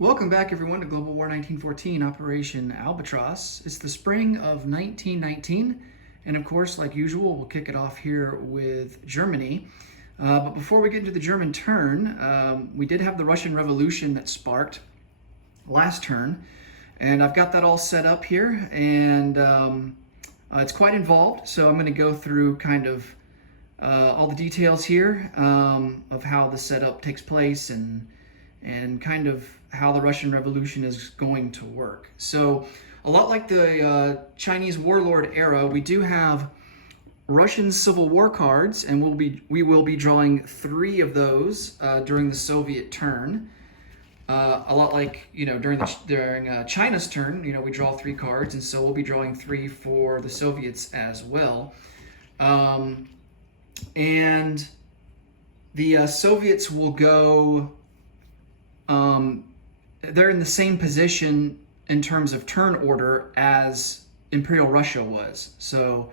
Welcome back, everyone, to Global War 1914, Operation Albatross. It's the spring of 1919, and of course, like usual, we'll kick it off here with Germany. But before we get into the German turn, we did have the Russian Revolution that sparked last turn, and I've got that all set up here, and it's quite involved, so I'm going to go through kind of all the details here of how the setup takes place and kind of how the Russian Revolution is going to work. So a lot like the Chinese warlord era, we do have Russian Civil War cards, and we will be drawing 3 of those during the Soviet turn. A lot like during China's turn, we draw 3 cards, and so we'll be drawing 3 for the Soviets as well. And the Soviets will go. They're in the same position in terms of turn order as Imperial Russia was. So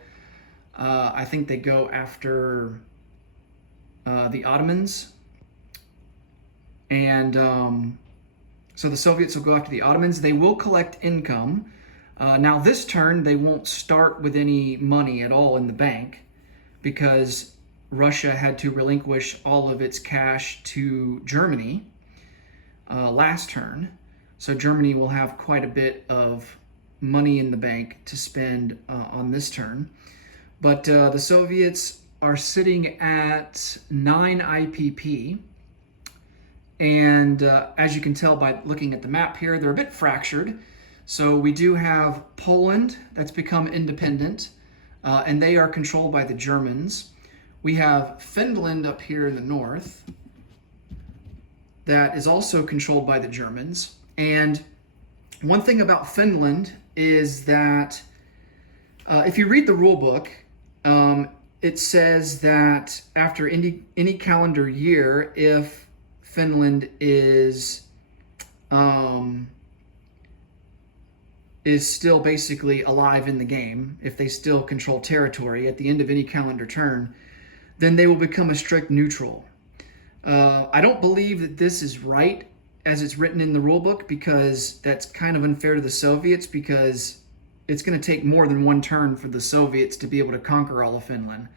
I think they go after the Ottomans. And so the Soviets will go after the Ottomans. They will collect income. Now this turn, they won't start with any money at all in the bank because Russia had to relinquish all of its cash to Germany last turn. So Germany will have quite a bit of money in the bank to spend on this turn. But the Soviets are sitting at 9 IPP. And as you can tell by looking at the map here, they're a bit fractured. So we do have Poland that's become independent, and they are controlled by the Germans. We have Finland up here in the north that is also controlled by the Germans. And one thing about Finland is that if you read the rule book, it says that after any calendar year, if Finland is still basically alive in the game, if they still control territory at the end of any calendar turn, then they will become a strict neutral. I don't believe that this is right as it's written in the rule book, because that's kind of unfair to the Soviets, because it's going to take more than one turn for the Soviets to be able to conquer all of Finland.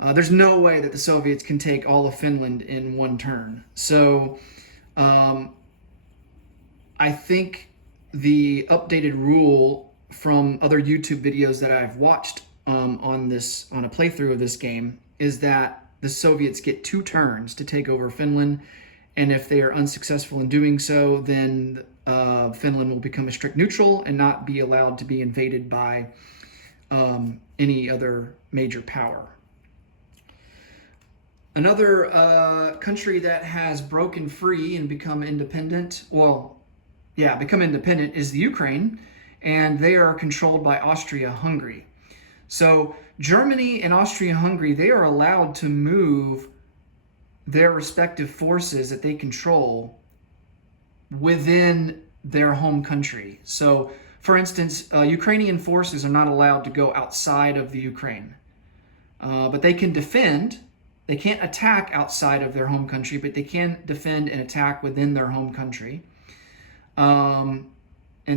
There's no way that the Soviets can take all of Finland in one turn. So I think the updated rule from other YouTube videos that I've watched on a playthrough of this game is that the Soviets get 2 turns to take over Finland, and if they are unsuccessful in doing so, then Finland will become a strict neutral and not be allowed to be invaded by any other major power. Another country that has broken free and become independent, is the Ukraine, and they are controlled by Austria-Hungary. So Germany and Austria-Hungary, they are allowed to move their respective forces that they control within their home country. So, for instance, Ukrainian forces are not allowed to go outside of the Ukraine. But they can defend. They can't attack outside of their home country, but they can defend and attack within their home country. And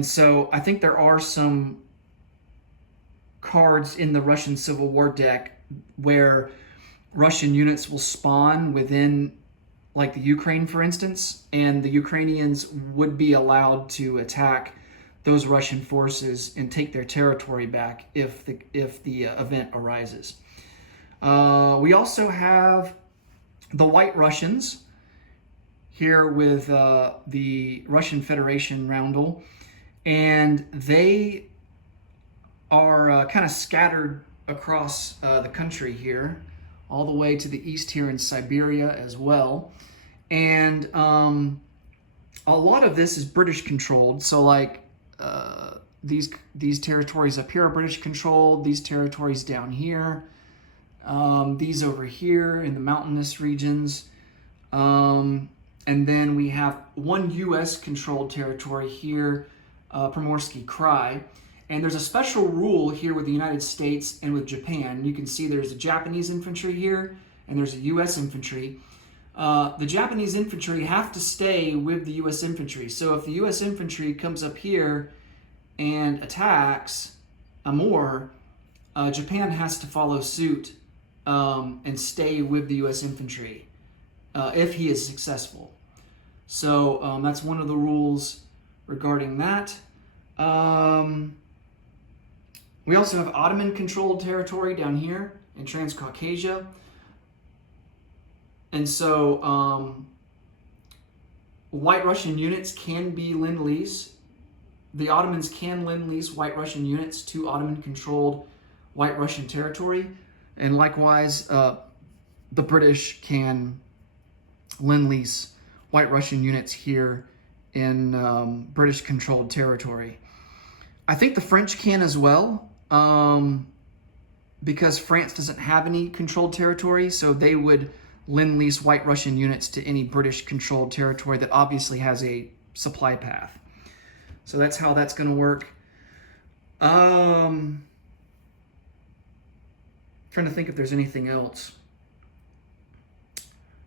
so I think there are some cards in the Russian Civil War deck where Russian units will spawn within, like the Ukraine, for instance, and the Ukrainians would be allowed to attack those Russian forces and take their territory back if the event arises. We also have the White Russians here with the Russian Federation roundel, and they are kind of scattered across the country here, all the way to the east here in Siberia as well. And a lot of this is British controlled. So like these territories up here are British controlled, these territories down here, these over here in the mountainous regions. And then we have one US controlled territory here, Primorsky Krai. And there's a special rule here with the United States and with Japan. You can see there's a Japanese infantry here, and there's a U.S. infantry. the Japanese infantry have to stay with the U.S. infantry. So if the U.S. infantry comes up here and attacks more, Japan has to follow suit and stay with the U.S. infantry if he is successful. So that's one of the rules regarding that. We also have Ottoman-controlled territory down here in Transcaucasia. And so White Russian units can be Lend-Lease. The Ottomans can Lend-Lease White Russian units to Ottoman-controlled White Russian territory. And likewise, the British can Lend-Lease White Russian units here in British-controlled territory. I think the French can as well, because France doesn't have any controlled territory, so they would Lend-Lease White Russian units to any British-controlled territory that obviously has a supply path. So that's how that's going to work. Trying to think if there's anything else.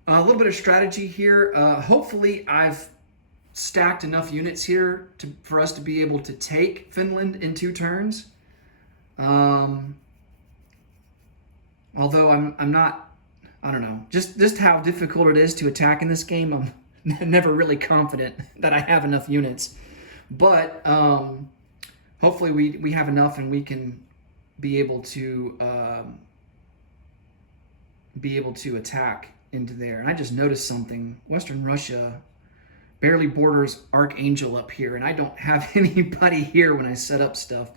A little bit of strategy here. Hopefully I've stacked enough units here for us to be able to take Finland in 2 turns. Although I'm not, I don't know, just how difficult it is to attack in this game, I'm never really confident that I have enough units. But hopefully we have enough and we can be able to attack into there. And I just noticed something. Western Russia barely borders Archangel up here, and I don't have anybody here when I set up stuff.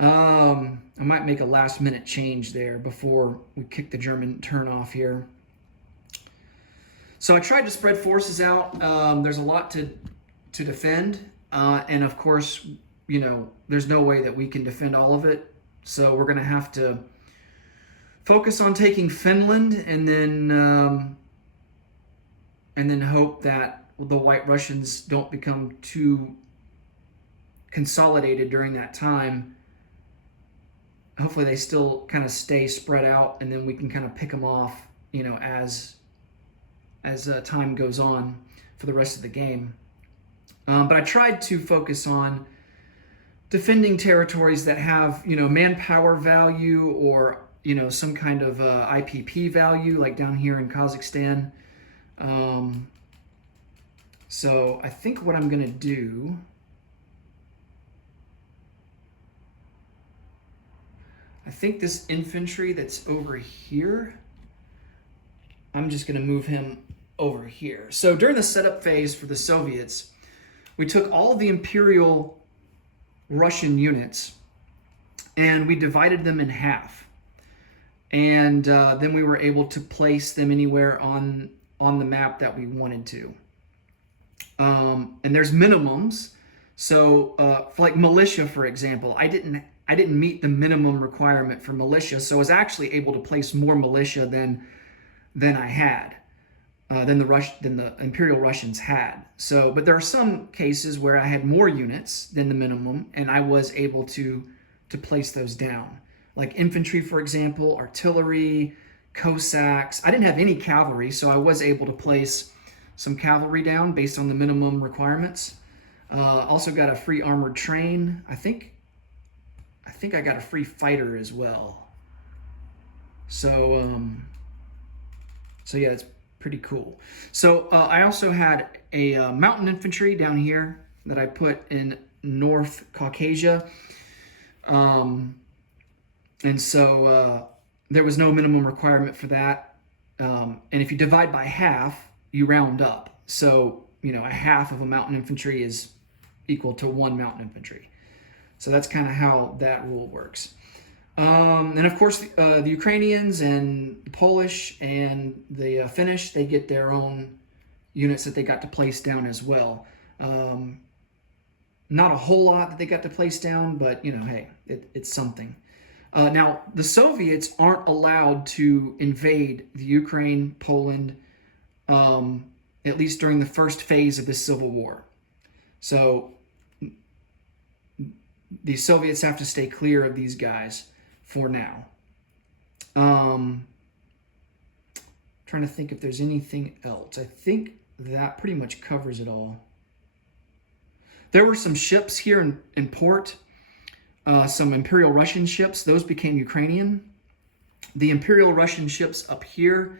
I might make a last-minute change there before we kick the German turn off here. So I tried to spread forces out. There's a lot to defend, and of course, you know, there's no way that we can defend all of it. So we're going to have to focus on taking Finland, and then hope that the White Russians don't become too consolidated during that time. Hopefully they still kind of stay spread out, and then we can kind of pick them off, you know, as time goes on for the rest of the game. But I tried to focus on defending territories that have, you know, manpower value or, you know, some kind of IPP value, like down here in Kazakhstan. So I think what I'm going to do, I think this infantry that's over here, I'm just going to move him over here. So during the setup phase for the Soviets, we took all of the Imperial Russian units and we divided them in half. And then we were able to place them anywhere on the map that we wanted to. And there's minimums. So for like militia, for example, I didn't meet the minimum requirement for militia, so I was actually able to place more militia than I had, than the Imperial Russians had. So, but there are some cases where I had more units than the minimum, and I was able to place those down. Like infantry, for example, artillery, Cossacks. I didn't have any cavalry, so I was able to place some cavalry down based on the minimum requirements. Also got a free armored train. I think I got a free fighter as well. So yeah, it's pretty cool. So I also had a mountain infantry down here that I put in North Caucasia. And so there was no minimum requirement for that. And if you divide by half, you round up. So, you know, a half of a mountain infantry is equal to 1 mountain infantry. So that's kind of how that rule works. And of course, the Ukrainians and the Polish and the Finnish, they get their own units that they got to place down as well. Not a whole lot that they got to place down, but, you know, hey, it's something. Now, the Soviets aren't allowed to invade the Ukraine, Poland, at least during the first phase of the Civil War. So the Soviets have to stay clear of these guys for now. Trying Trying to think if there's anything else. I think that pretty much covers it all. There were some ships here in port, some Imperial Russian ships. Those became Ukrainian. The Imperial Russian ships up here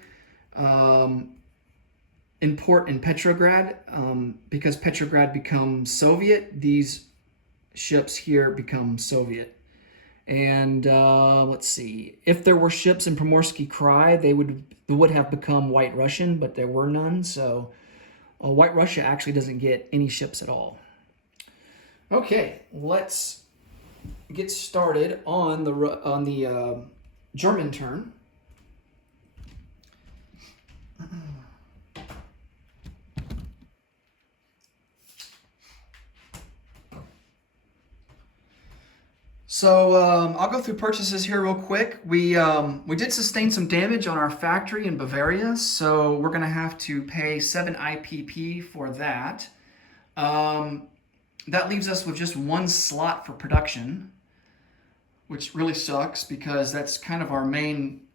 in port in Petrograd, because Petrograd becomes Soviet, these ships here become Soviet. And let's see, if there were ships in Primorsky Krai, they would have become White Russian, but there were none. So White Russia actually doesn't get any ships at all. Okay, let's get started on the German turn. So I'll go through purchases here real quick. We did sustain some damage on our factory in Bavaria, so we're going to have to pay 7 IPP for that. That leaves us with just 1 slot for production, which really sucks because that's kind of our main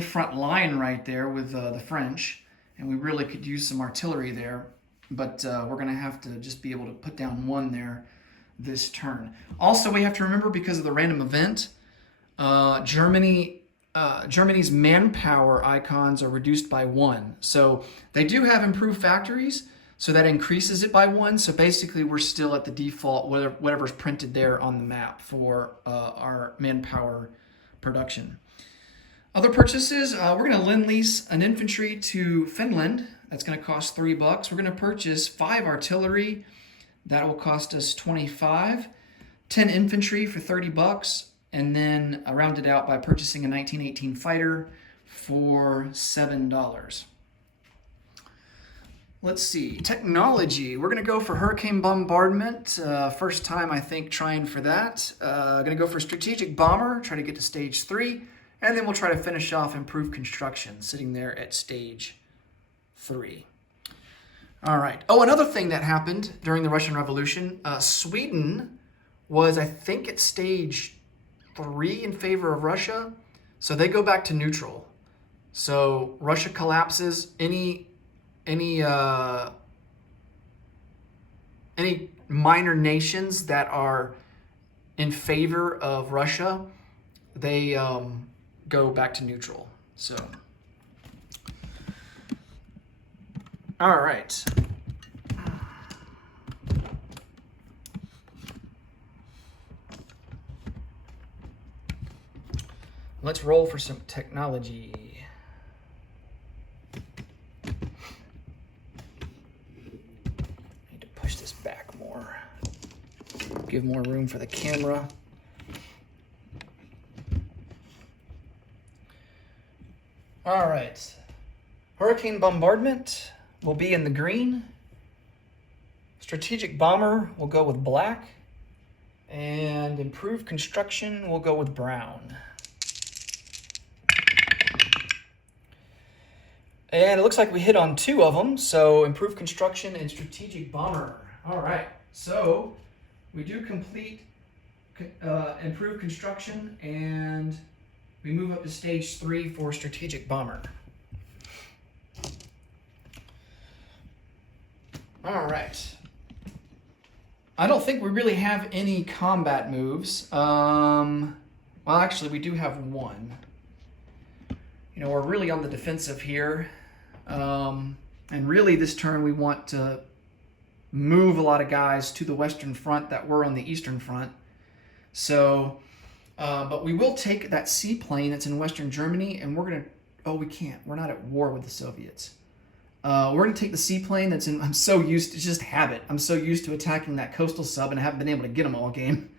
front line right there with the French, and we really could use some artillery there, but we're going to have to just be able to put down 1 there this turn. Also, we have to remember, because of the random event, Germany's manpower icons are reduced by 1. So they do have improved factories, so that increases it by 1. So basically, we're still at the default, whatever's printed there on the map for our manpower production. Other purchases, we're going to lend-lease an infantry to Finland. That's going to cost $3. We're going to purchase 5 artillery. That will cost us 25, 10 infantry for $30, and then round it out by purchasing a 1918 fighter for $7. Let's see, technology. We're going to go for hurricane bombardment. First time, I think, trying for that. Going to go for strategic bomber, try to get to stage 3, and then we'll try to finish off improved construction, sitting there at stage 3. All right. Oh, another thing that happened during the Russian Revolution, Sweden was, I think, at stage 3 in favor of Russia. So they go back to neutral. So Russia collapses. Any minor nations that are in favor of Russia, they go back to neutral. So. All right. Let's roll for some technology. Need to push this back more. Give more room for the camera. All right. Hurricane bombardment will be in the green. Strategic bomber will go with black. And improved construction will go with brown. And it looks like we hit on 2 of them. So improved construction and strategic bomber. All right. So we do complete improved construction, and we move up to stage 3 for strategic bomber. All right. I don't think we really have any combat moves. Well, actually, we do have 1. You know, we're really on the defensive here. And really, this turn, we want to move a lot of guys to the Western Front that were on the Eastern Front. So, but we will take that seaplane that's in Western Germany, and we're going to... Oh, we can't. We're not at war with the Soviets. We're going to take the seaplane that's in... I'm so used to... just habit. I'm so used to attacking that coastal sub, and I haven't been able to get them all game.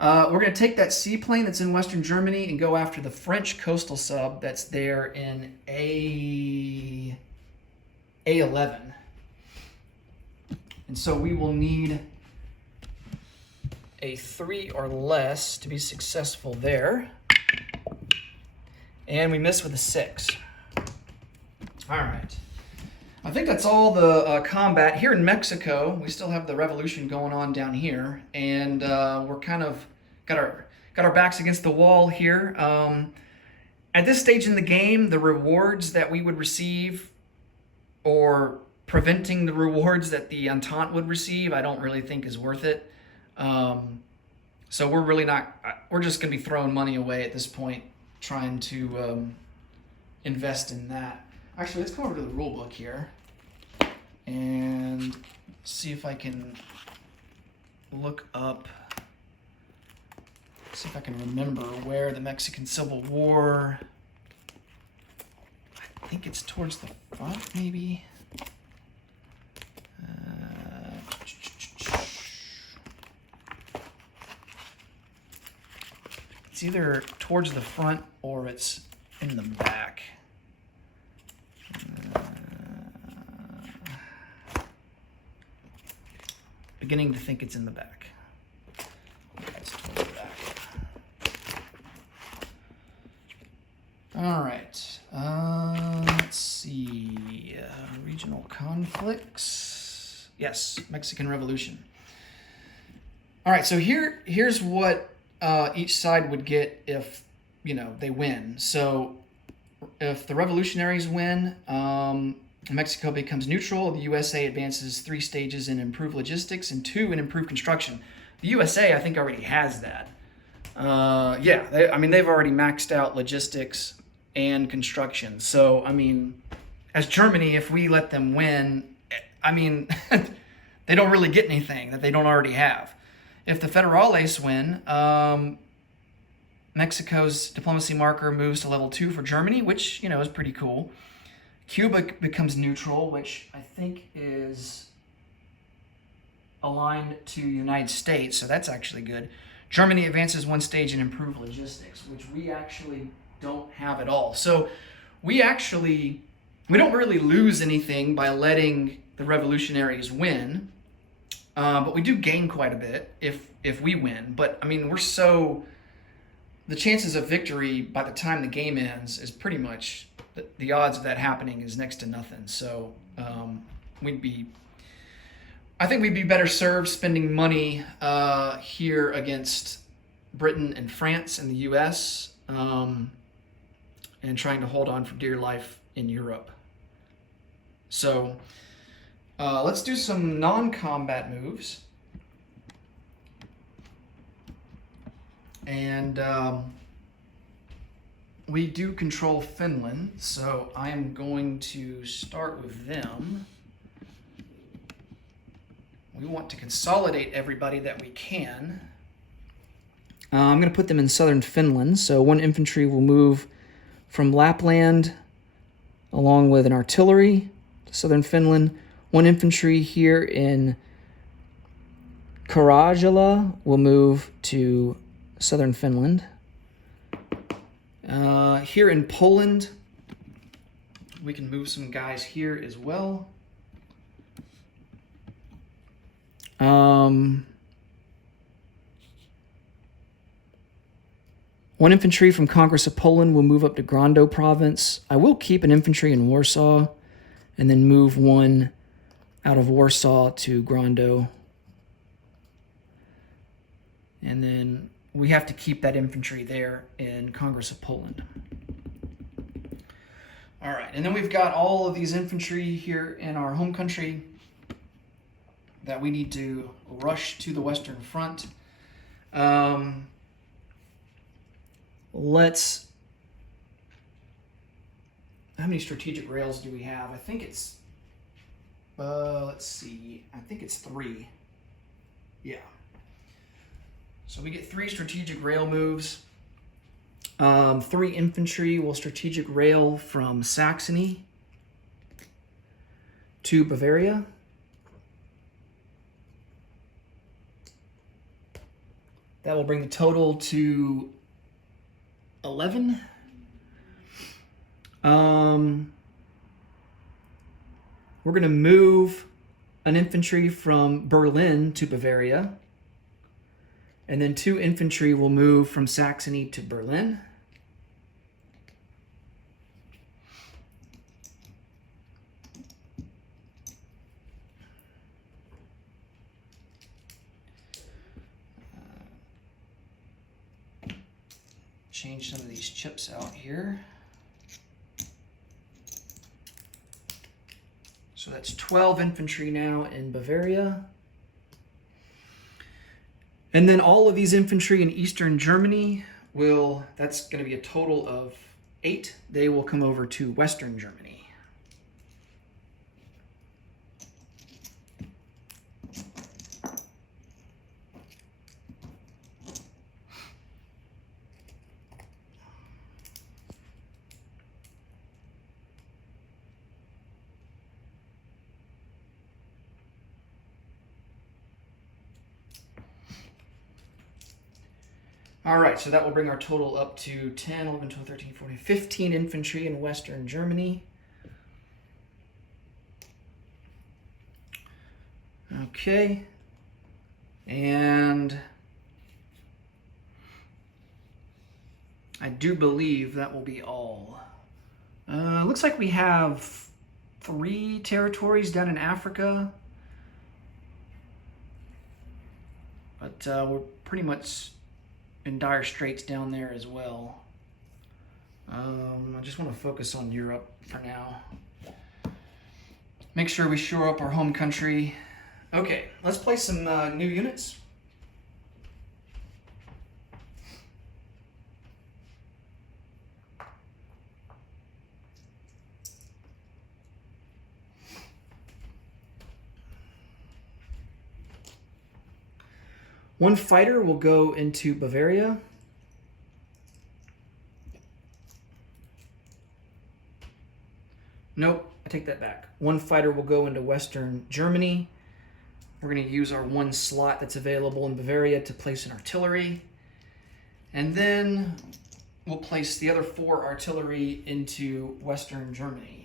We're going to take that seaplane that's in Western Germany and go after the French coastal sub that's there in A11. And so we will need a 3 or less to be successful there. And we miss with a 6. All right. I think that's all the combat. Here in Mexico, we still have the revolution going on down here, and we're kind of got our backs against the wall here. At this stage in the game, the rewards that we would receive, or preventing the rewards that the Entente would receive, I don't really think is worth it. So we're really not, we're just going to be throwing money away at this point, trying to invest in that. Actually, let's go over to the rule book here and see if I can look up, see if I can remember where the Mexican Civil War, I think it's towards the front, maybe. It's either towards the front or it's in the back. Beginning to think it's in the back. That's totally back. All right. Let's see. Regional conflicts. Yes, Mexican Revolution. All right. So here's what each side would get if they win. So if the revolutionaries win, Mexico becomes neutral. The USA advances 3 stages in improved logistics and 2 in improved construction. The USA, I think, already has that. They've already maxed out logistics and construction. So, as Germany, if we let them win, they don't really get anything that they don't already have. If the Federales win, Mexico's diplomacy marker moves to level 2 for Germany, which, is pretty cool. Cuba becomes neutral, which I think is aligned to the United States, so that's actually good. Germany advances 1 stage in improved logistics, which we actually don't have at all. So we don't really lose anything by letting the revolutionaries win, but we do gain quite a bit if we win. But the chances of victory by the time the game ends is pretty much, the odds of that happening is next to nothing. So I think we'd be better served spending money here against Britain and France and the US, and trying to hold on for dear life in Europe. So let's do some non-combat moves. And we do control Finland, so I am going to start with them. We want to consolidate everybody that we can. I'm going to put them in southern Finland, so 1 infantry will move from Lapland along with an artillery to southern Finland. 1 infantry here in Karajala will move to southern Finland. Here in Poland, we can move some guys here as well. 1 infantry from Congress of Poland will move up to Grondo province. I will keep an infantry in Warsaw and then move 1 out of Warsaw to Grondo. And then we have to keep that infantry there in Congress of Poland. All right, and then we've got all of these infantry here in our home country that we need to rush to the Western Front. How many strategic rails do we have? I think it's, let's see, I think it's 3. Yeah. So we get 3 strategic rail moves. 3 infantry will strategic rail from Saxony to Bavaria. That will bring the total to 11. We're going to move an infantry from Berlin to Bavaria. And then 2 infantry will move from Saxony to Berlin. change some of these chips out here. So that's 12 infantry now in Bavaria. And then all of these infantry in Eastern Germany that's going to be a total of 8. They will come over to Western Germany. All right, so that will bring our total up to 10, 11, 12, 13, 14, 15 infantry in Western Germany. Okay, and I do believe that will be all. Looks like we have 3 territories down in Africa, but we're pretty much in dire straits down there as well. I just want to focus on Europe for now. Make sure we shore up our home country. Okay, let's play some new units. One fighter will go into Bavaria. Nope, I take that back. One fighter will go into Western Germany. We're going to use our 1 slot that's available in Bavaria to place an artillery. And then we'll place the other 4 artillery into Western Germany.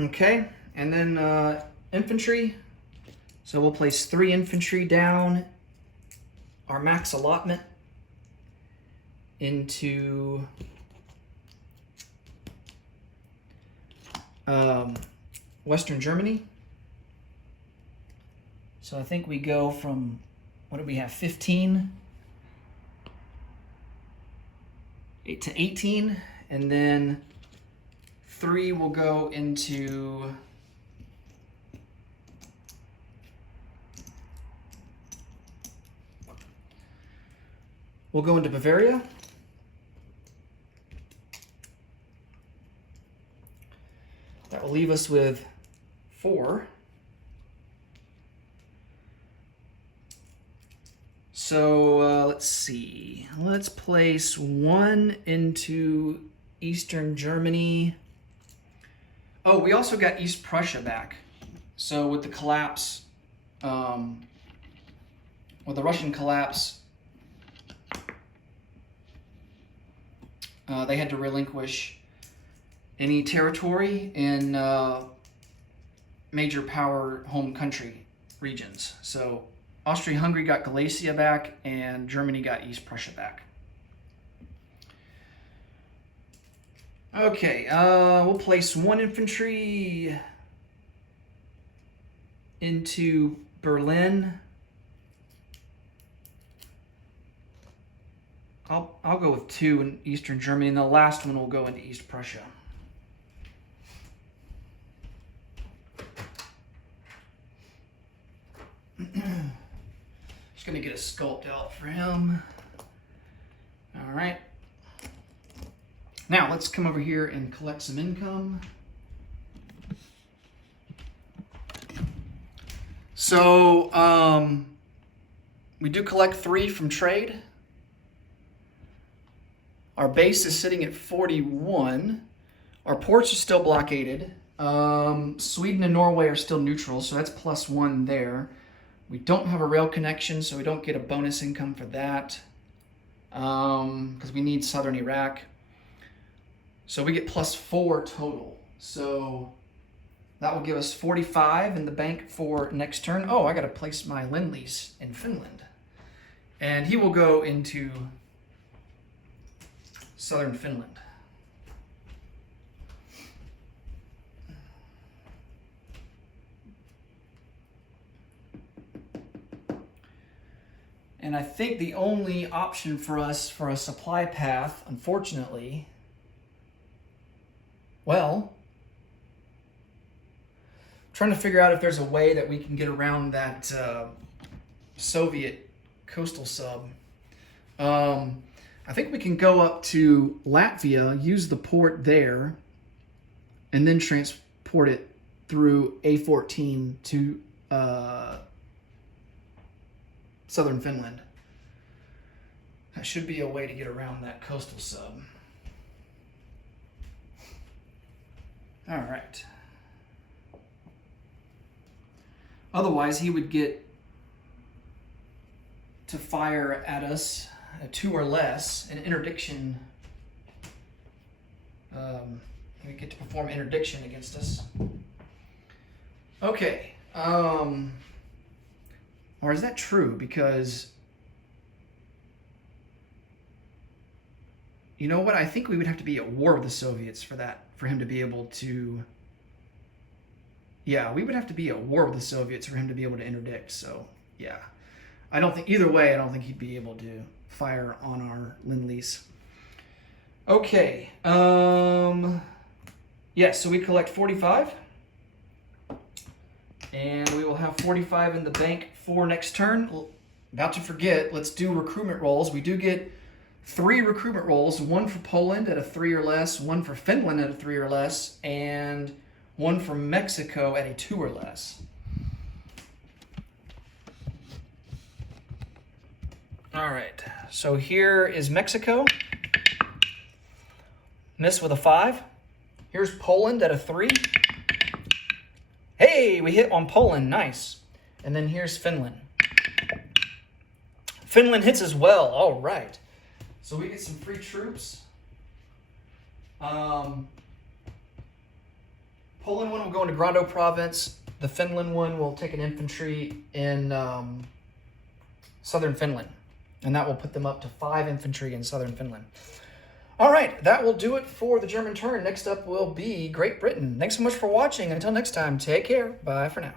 Okay, and then infantry. So we'll place 3 infantry down our max allotment into Western Germany. So I think we go from, what do we have, 15 to 18, and then 3 will go into Bavaria. That will leave us with 4. So let's see. Let's place 1 into Eastern Germany. Oh, we also got East Prussia back. So with the collapse, with the Russian collapse, they had to relinquish any territory in major power home country regions. So Austria-Hungary got Galicia back, and Germany got East Prussia back. Okay, we'll place 1 infantry into Berlin. I'll go with 2 in Eastern Germany, and the last one will go into East Prussia. Just gonna get a sculpt out for him. All right. Now let's come over here and collect some income. So we do collect 3 from trade. Our base is sitting at 41. Our ports are still blockaded. Sweden and Norway are still neutral, so that's +1 there. We don't have a rail connection, so we don't get a bonus income for that because we need southern Iraq. So we get +4 total. So That will give us 45 in the bank for next turn. Oh, I got to place my Lend-Lease in Finland. And he will go into southern Finland. And I think the only option for us for a supply path, unfortunately, well, I'm trying to figure out if there's a way that we can get around that Soviet coastal sub. I think we can go up to Latvia, use the port there, and then transport it through A14 to southern Finland. That should be a way to get around that coastal sub. All right. Otherwise, he would get to fire at us a 2 or less, an interdiction. He would get to perform interdiction against us. Okay. Or is that true? Because, you know what? I think we would have to be at war with the Soviets for that, for him to be able to. Yeah, we would have to be at war with the Soviets for him to be able to interdict. So, yeah. I don't think, either way, I don't think he'd be able to fire on our Lend-Lease. Okay. Yes, so we collect 45. And we will have 45 in the bank for next turn. About to forget, let's do recruitment rolls. We do get 3 recruitment rolls, 1 for Poland at a 3 or less, 1 for Finland at a 3 or less, and 1 for Mexico at a 2 or less. All right, so here is Mexico. Miss with a 5. Here's Poland at a 3. Hey, we hit on Poland, nice. And then here's Finland. Finland hits as well, all right. So we get some free troops. Poland one will go into Grado province. The Finland one will take an infantry in southern Finland. And that will put them up to 5 infantry in southern Finland. All right, that will do it for the German turn. Next up will be Great Britain. Thanks so much for watching. Until next time, take care. Bye for now.